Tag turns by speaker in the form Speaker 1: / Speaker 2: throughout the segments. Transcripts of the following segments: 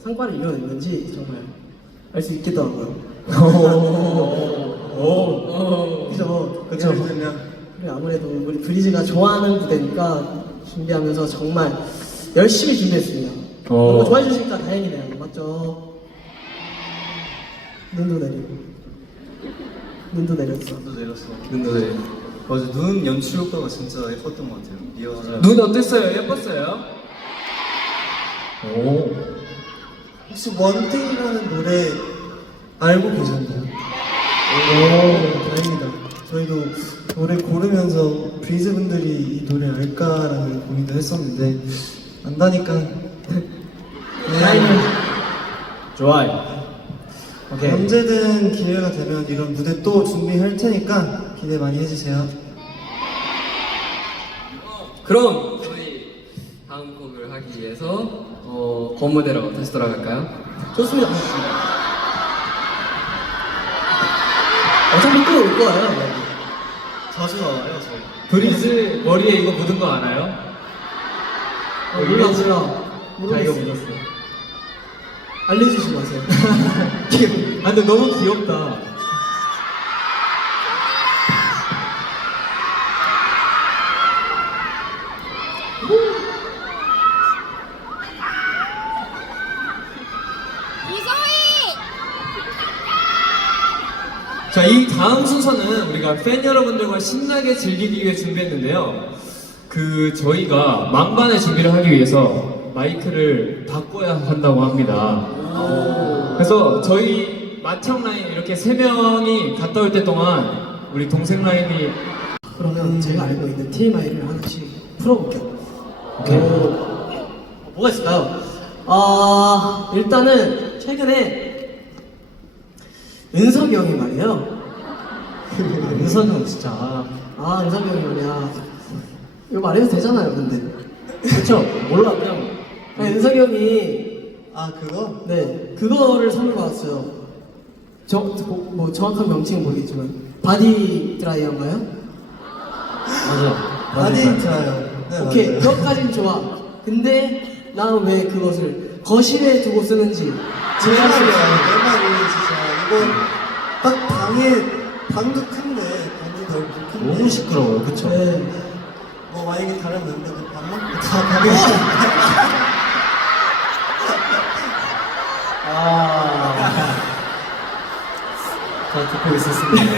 Speaker 1: 상관을 이뤄냈는지 정말 알 수 있겠더라고요. 그죠?
Speaker 2: 그쵸.
Speaker 1: 우리 아무래도 우리 브리즈가 좋아하는 무대니까 준비하면서 정말 열심히 준비했습니다. 너무 좋아해 주시니까 다행이네요. 맞죠? 눈도 내리고 눈도 내렸어.
Speaker 2: 눈도 내려. 맞아, 눈 연출 효과가 진짜 예뻤던 것 같아요. 리허설.
Speaker 3: 눈 어땠어요? 예뻤어요? 오.
Speaker 2: 혹시 원데이라는 노래 알고 계셨나요? 다행이다. 저희도 노래 고르면서 브리즈 분들이 이 노래 알까라는 고민도 했었는데 안다니까.
Speaker 3: 좋아요. 오케이.
Speaker 2: 언제든 기회가 되면 이런 무대 또 준비할 테니까 기대 많이 해주세요.
Speaker 4: 그럼 저희 다음 곡을 하기 위해서 건무대로 다시 돌아갈까요?
Speaker 1: 좋습니다. 어차피 또 올 거예요.
Speaker 2: 자주 나와요, 저희.
Speaker 3: 브리즈 머리에 이거 묻은 거 알아요?
Speaker 1: 몰라.
Speaker 3: 다 이거
Speaker 1: 모르겠어.
Speaker 3: 묻었어요.
Speaker 1: 알려주지 마세요.
Speaker 3: 아 근데 너무 귀엽다. 자, 이 다음 순서는 우리가 팬 여러분들과 신나게 즐기기 위해 준비했는데요. 저희가 만반의 준비를 하기 위해서 마이크를 바꿔야 한다고 합니다. 그래서 저희 맏형 라인 이렇게 3명이 갔다 올 때 동안 우리 동생 라인이
Speaker 1: 그러면 제가 알고 있는 TMI를 하나씩 풀어볼게요.
Speaker 3: 오케이.
Speaker 1: 뭐가 있을까요? 일단은 최근에 은석이 형이 말이에요.
Speaker 3: 은석이 형 진짜
Speaker 1: 은석이 형이 말이야. 이거 말해도 되잖아요, 근데. 그쵸? 몰라, 그냥 은석이 형이
Speaker 2: 그거?
Speaker 1: 네, 그거를 선물 받았어요. 뭐 정확한 명칭은 모르겠지만 바디 드라이어인가요?
Speaker 3: 맞아.
Speaker 2: 바디 드라이어. 네,
Speaker 1: 오케이,
Speaker 2: 맞아요.
Speaker 1: 그것까진 좋아. 근데 나는 왜 그것을 거실에 두고 쓰는지
Speaker 2: 제 말이에요. 내 말이 진짜 이거 딱 방도 큰데 방도 넓고 큰데
Speaker 3: 너무 시끄러워요, 그쵸?
Speaker 1: 네.
Speaker 2: 뭐 만약에 다른 멤버들 방만 다 방에 있어.
Speaker 3: 다 듣고 있었습니다.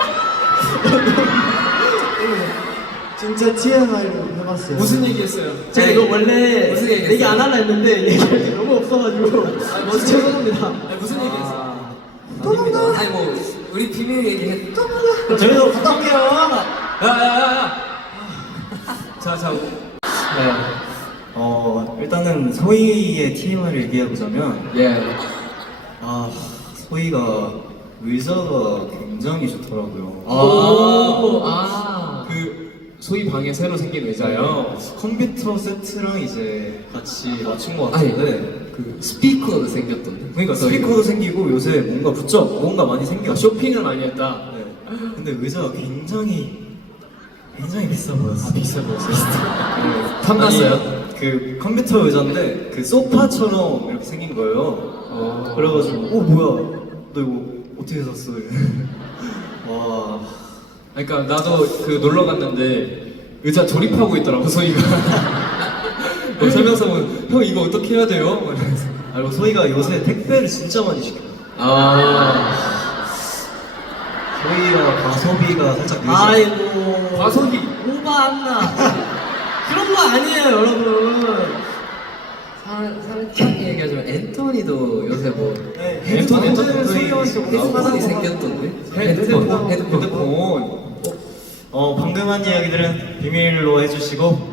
Speaker 2: 진짜 TMI로 해봤어요.
Speaker 3: 무슨 얘기 했어요?
Speaker 1: 제가 이거 원래
Speaker 4: 무슨 얘기
Speaker 1: 얘기
Speaker 4: 했어요?
Speaker 1: 안 하려 했는데 얘기할 게 너무 없어가지고 죄송합니다.
Speaker 4: 무슨 얘기 했어요?
Speaker 2: 도망가.
Speaker 4: 아니 뭐 우리 비밀 얘기했.
Speaker 2: 저희도 갔다 올게요.
Speaker 3: 야야야야! 자,
Speaker 5: 일단은 소희의 TMI를 얘기해보자면
Speaker 4: 예.
Speaker 5: 소희가 의자가 굉장히 좋더라고요.
Speaker 3: 소희 방에 새로 생긴 의자요.
Speaker 5: 컴퓨터 세트랑 이제 같이 맞춘 것 같은데
Speaker 4: 그 스피커도 생겼던데.
Speaker 5: 그러니까 스피커도 생기고 요새 뭔가 많이 생겨.
Speaker 3: 쇼핑을 많이 했다.
Speaker 5: 네. 근데 의자가 굉장히 비싸 보였어.
Speaker 3: 비싸 보였어요.
Speaker 5: 탐났어요? 그 컴퓨터 의자인데 그 소파처럼 이렇게 생긴 거예요. 그래가지고 뭐야 너 이거 어떻게 샀어? 와.
Speaker 3: 그러니까 나도 놀러 갔는데 의자 조립하고 있더라고 소희가. 설명서 보면 형 이거 어떻게 해야 돼요? 이러면서.
Speaker 5: 그리고 소희가 요새 택배를 진짜 많이 시켜요. 소희가 과소비가 살짝 늘죠.
Speaker 1: 아이고
Speaker 3: 과소비.
Speaker 1: 오바한나 그런 거 아니에요, 여러분.
Speaker 4: 살짝 얘기하자면 앤토니도 요새 뭐
Speaker 5: 네,
Speaker 3: 앤토니
Speaker 4: 핸드폰이 생겼던데.
Speaker 3: 핸드폰.
Speaker 5: 핸드폰. 방금 한 이야기들은 비밀로 해주시고